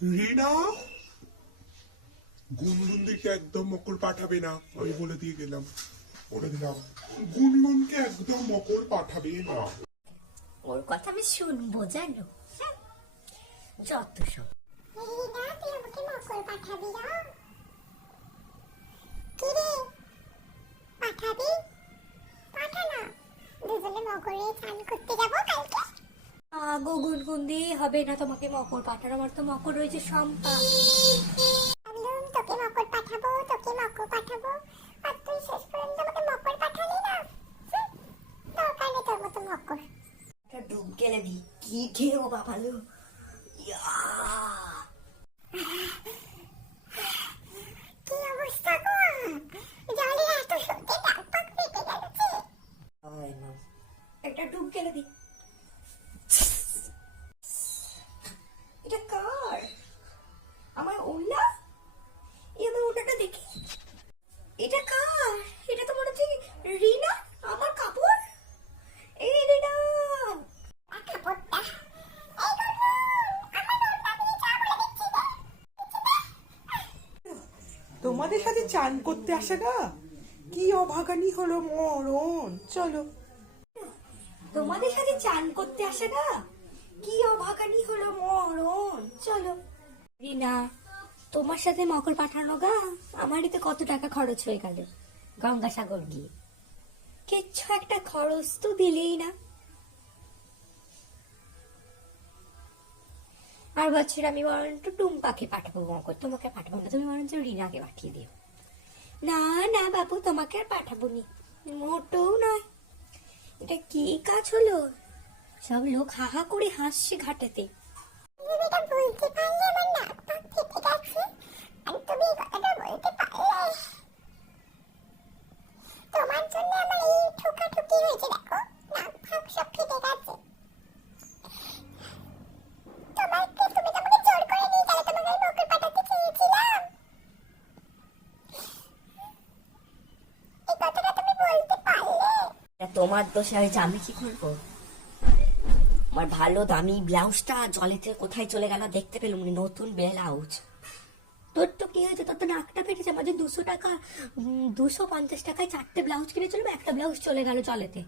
রিনা? গুনগুনদিকে একদম মকর পাঠাবে না আমি বলে দিয়ে গেলাম। বলে দিলাম গুনগুনকে একদম মকর পাঠাবে না। ওর কথা আমি শুনব জানো? হ্যাঁ? যত সব। পাঠাবি না? কি রে পাঠাবি? পাঠা না দুজনে মকরে চান করতে যাব কালকে? গুনগুন দিয়ে হবে না তোমাকে মকর পাঠার। আমার তো মকর রয়েছে সম্পা তোকে মকর পাঠাবো তোকে মকর পাঠাবো। আর তুই শেষ পর্যন্ত আমাকে মকর পাঠালি না? দরকার নেই তোর মতো মকর। একটা ডুব গেলে কি বাবালু? কি অবস্থা গো? জলে এত সত্যি ডাক পাক পেটে গেছে একটা ডুব গেলে দি তোমাদের সাথে চান করতে আসে না? কি অভাগানি হলো মরণ। চলো। তোমাদের সাথে চান করতে আসে না? কি অভাগানি হলো মরণ। চলো। রিনা, তোমার সাথে মকর পাঠানো গা? আমার এতে কত টাকা খরচ হয়ে গেল? গঙ্গাসাগর গিয়ে। কিচ্ছু একটা খরচ তো দিলেই না। আর বছর আমি বরঞ্চ টুম্পাকে পাঠাবো মকর তোমাকে পাঠাবো না, তুমি বরঞ্চ রিনাকে পাঠিয়ে দিও। না না বাবু, তোমাকে আর পাঠাবো নি মোটেও নয়। এটা কি কাজ হলো? সব লোক হাহা করে হাসছে ঘাটেতে। বলতে পারলে আমার নাক গেছে। আর তুমি পারলে তোমার জন্য আমার এই ঠোকাঠুকি হয়েছে দেখো নাক ফাক সব ফেটে গেছে তোমাকে তুমি তো আমাকে জোর করে নিয়ে গেলে তোমাকে আমি মকর পাঠাতে চেয়েছিলাম এই কথাটা তুমি বলতে পারলে এটা তোমার দোষে হয়েছে, আমি কি করব? আমার ভালো দামি ব্লাউজটা জলেতে কোথায় চলে গেল দেখতে পেলাম নতুন ব্লাউজ। তোর তো কি হয়েছে? তোর তো নাকটা ফেটেছে, আমাদের দুশো টাকা দুশো পঞ্চাশ টাকায় চারটে ব্লাউজ কিনে চলবে একটা ব্লাউজ চলে গেল জলেতে।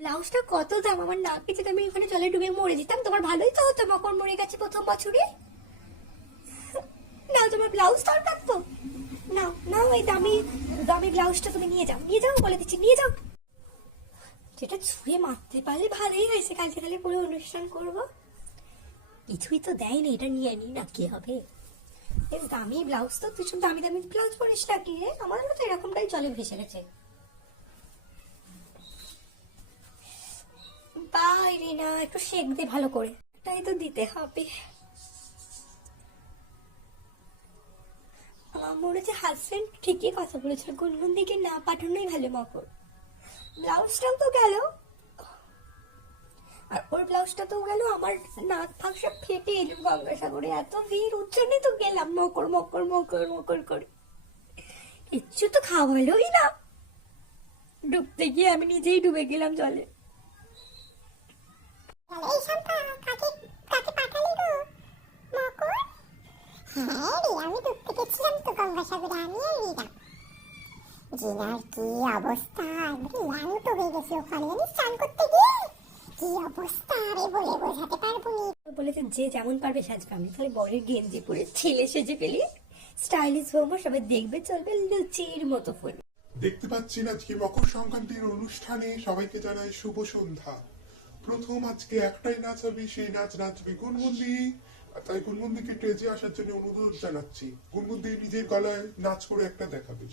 ব্লাউজটা কত দাম? আমার নাক পেয়েছে আমি ওখানে জলে ডুবে মরে যেতাম। তোমার ভালোই তো হতো, মকর মরে গেছে প্রথম বছরে না, তোমার ব্লাউজ দরকার তো। নাও নাও এই দামি দামি ব্লাউজটা তুমি নিয়ে যাও নিয়ে যাও বলে দিচ্ছি, নিয়ে যাও। যেটা ছুঁয়ে মারতে পারলে ভালোই হয়েছে। কালকে তাহলে পুরো অনুষ্ঠান করব। কিছুই তো দেয়নি, এটা নিয়ে নি না, কি হবে? বেশ দামি ব্লাউজ তো তুই সব দামি দামি ব্লাউজ পরিস না কি রে? আমাদের তো এরকমটাই চলে ভেসে গেছে। বাইরে না একটু শেক দে ভালো করে। তাই তো দিতে হবে। আমার মনে হচ্ছে হাজবেন্ড ঠিকই কথা বলেছিল গুনগুন দিকে না পাঠানোই ভালো মকর। ব্লাউজটাও তো গেল। আর ওর ব্লাউজটা তো গেল, আমার নাক ফাঁক সব ফেটে এলো গঙ্গাসাগরে। এত ভিড় উচ্চনে তো গেলাম, মকর মকর মকর মকর করে। কিচ্ছু তো খাওয়া হলোই না। ডুবতে গিয়ে আমি নিজেই ডুবে গেলাম জলে। হ্যাঁ আমি ডুবতে গেছিলাম তো গঙ্গাসাগরে আমি আর জিনার কি অবস্থা? ল্যাংট হয়ে গেছে ওখানে জানিস করতে গিয়ে? কি অবস্থা? আরে বলে বোঝাতে পারব নি। বলেছে যে যেমন পারবে সাজবে। আমি তাহলে বরের গেঞ্জি পরে ছেলে সেজে পেলি স্টাইলিশ হব সবাই দেখবে চলবে লুচির মতো দেখতে পাচ্ছেন আজকে মকর সংক্রান্তির অনুষ্ঠানে সবাইকে জানাই শুভ সন্ধ্যা। প্রথম আজকে একটাই নাচ হবে সেই নাচ নাচবে গুনগুন্দি। তাই গুনগুন্দিকে স্টেজে আসার জন্য অনুরোধ জানাচ্ছি। গুনগুন্দি নিজের গলায় নাচ করে একটা দেখাবে।